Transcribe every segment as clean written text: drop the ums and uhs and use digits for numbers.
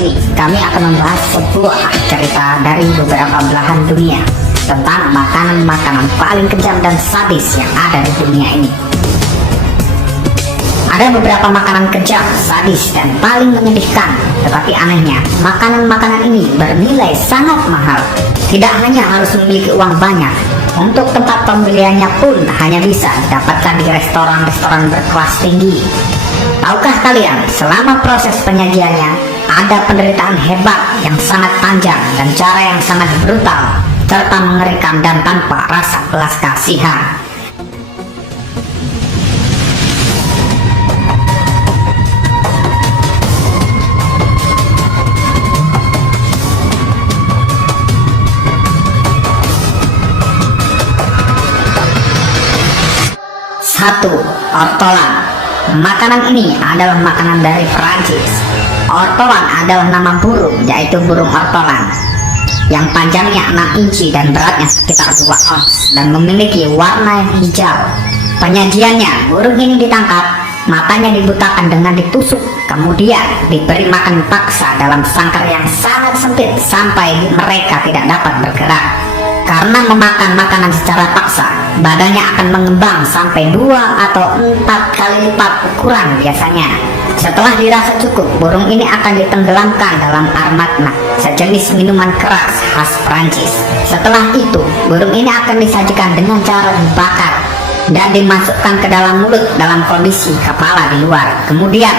ini kami akan membahas sebuah cerita dari beberapa belahan dunia tentang makanan-makanan paling kejam dan sadis yang ada di dunia ini. Ada beberapa makanan kejam, sadis, dan paling menyedihkan. Tetapi anehnya, makanan-makanan ini bernilai sangat mahal. Tidak hanya harus memiliki uang banyak, untuk tempat pembeliannya pun hanya bisa didapatkan di restoran-restoran berkelas tinggi. Tahukah kalian, selama proses penyajiannya, ada penderitaan hebat yang sangat panjang dan cara yang sangat brutal, serta mengerikan dan tanpa rasa belas kasihan. Satu, ortolan. Makanan ini adalah makanan dari Perancis. Ortolan adalah nama burung, yaitu burung ortolan, yang panjangnya 6 inci dan beratnya sekitar 2 ons dan memiliki warna hijau. Penyajiannya, burung ini ditangkap, matanya dibutakan dengan ditusuk, kemudian diberi makan paksa dalam sangkar yang sangat sempit sampai mereka tidak dapat bergerak. Karena memakan makanan secara paksa, badannya akan mengembang sampai 2 atau 4 kali lipat ukuran biasanya. Setelah dirasa cukup, burung ini akan ditenggelamkan dalam air magna, sejenis minuman keras khas Prancis. Setelah itu, burung ini akan disajikan dengan cara dibakar dan dimasukkan ke dalam mulut dalam kondisi kepala di luar. Kemudian,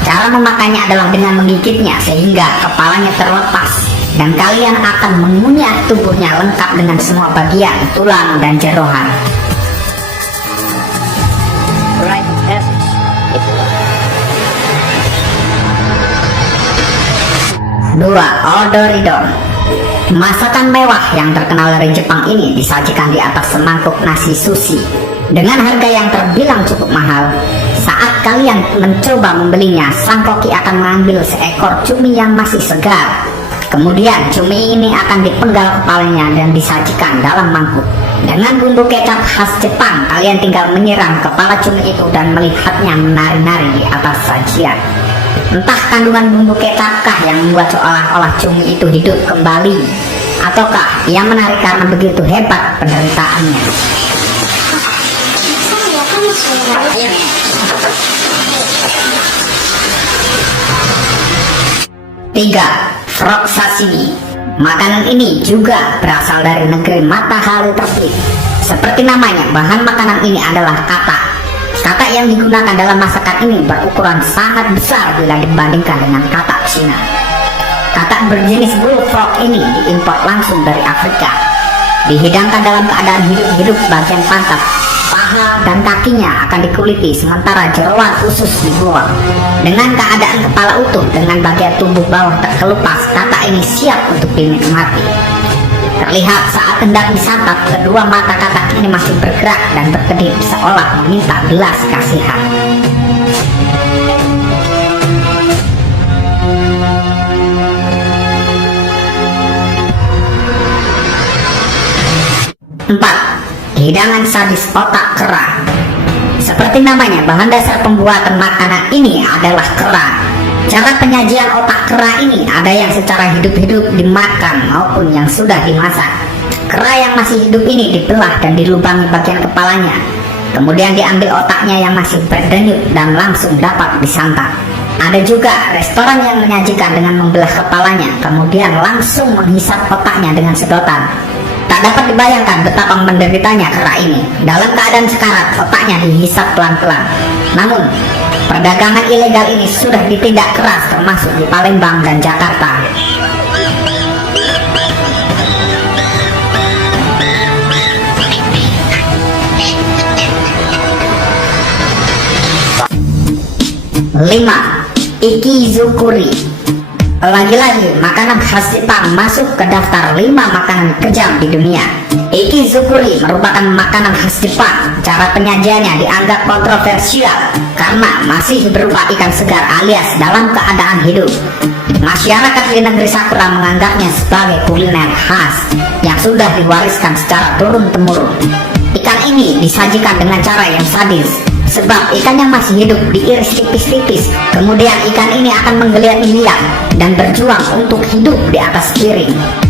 cara memakannya adalah dengan menggigitnya sehingga kepalanya terlepas, dan kalian akan mengunyah tubuhnya lengkap dengan semua bagian, tulang, dan jeroan. Dua, odoridon. Masakan mewah yang terkenal dari Jepang ini disajikan di atas semangkuk nasi sushi dengan harga yang terbilang cukup mahal. Saat kalian mencoba membelinya, sang koki akan mengambil seekor cumi yang masih segar. Kemudian cumi ini akan dipenggal kepalanya dan disajikan dalam mangkuk. Dengan bumbu kecap khas Jepang, kalian tinggal menyiram kepala cumi itu dan melihatnya menari-nari di atas sajian. Entah kandungan bumbu kecapkah yang membuat seolah-olah cumi itu hidup kembali, ataukah ia menari karena begitu hebat penderitaannya. Tiga, frog sashimi. Makanan ini juga berasal dari negeri matahari terbit. Seperti namanya, bahan makanan ini adalah katak. Katak yang digunakan dalam masakan ini berukuran sangat besar bila dibandingkan dengan katak Cina. Katak berjenis bullfrog ini diimpor langsung dari Afrika. Dihidangkan dalam keadaan hidup-hidup, bagian pantat, paha, dan kakinya akan dikuliti sementara jeroan usus dibuang. Dengan keadaan kepala utuh dengan bagian tubuh bawah terkelupas, katak ini siap untuk dinikmati. Terlihat saat hendak disantap, kedua mata katak ini masih bergerak dan berkedip seolah meminta belas kasihan. Empat, hidangan sadis otak kera. Seperti namanya, bahan dasar pembuatan makanan ini adalah kera. Cara penyajian otak kera ini ada yang secara hidup-hidup dimakan maupun yang sudah dimasak. Kera yang masih hidup ini dibelah dan dilubangi bagian kepalanya. Kemudian diambil otaknya yang masih berdenyut dan langsung dapat disantap. Ada juga restoran yang menyajikan dengan membelah kepalanya, kemudian langsung menghisap otaknya dengan sedotan. Tak dapat dibayangkan betapa menderitanya kera ini. Dalam keadaan sekarat, otaknya dihisap pelan-pelan. Namun, perdagangan ilegal ini sudah ditindak keras termasuk di Palembang dan Jakarta. Lima, ikizukuri. Lagi-lagi, makanan khas Jepang masuk ke daftar 5 makanan kejam di dunia. Ikizukuri merupakan makanan khas Jepang. Cara penyajiannya dianggap kontroversial karena masih berupa ikan segar alias dalam keadaan hidup. Masyarakat di negeri Sakura menganggapnya sebagai kuliner khas yang sudah diwariskan secara turun-temurun. Ikan ini disajikan dengan cara yang sadis. Sebab ikan yang masih hidup diiris tipis-tipis, kemudian ikan ini akan menggeliat-geliat dan berjuang untuk hidup di atas piring.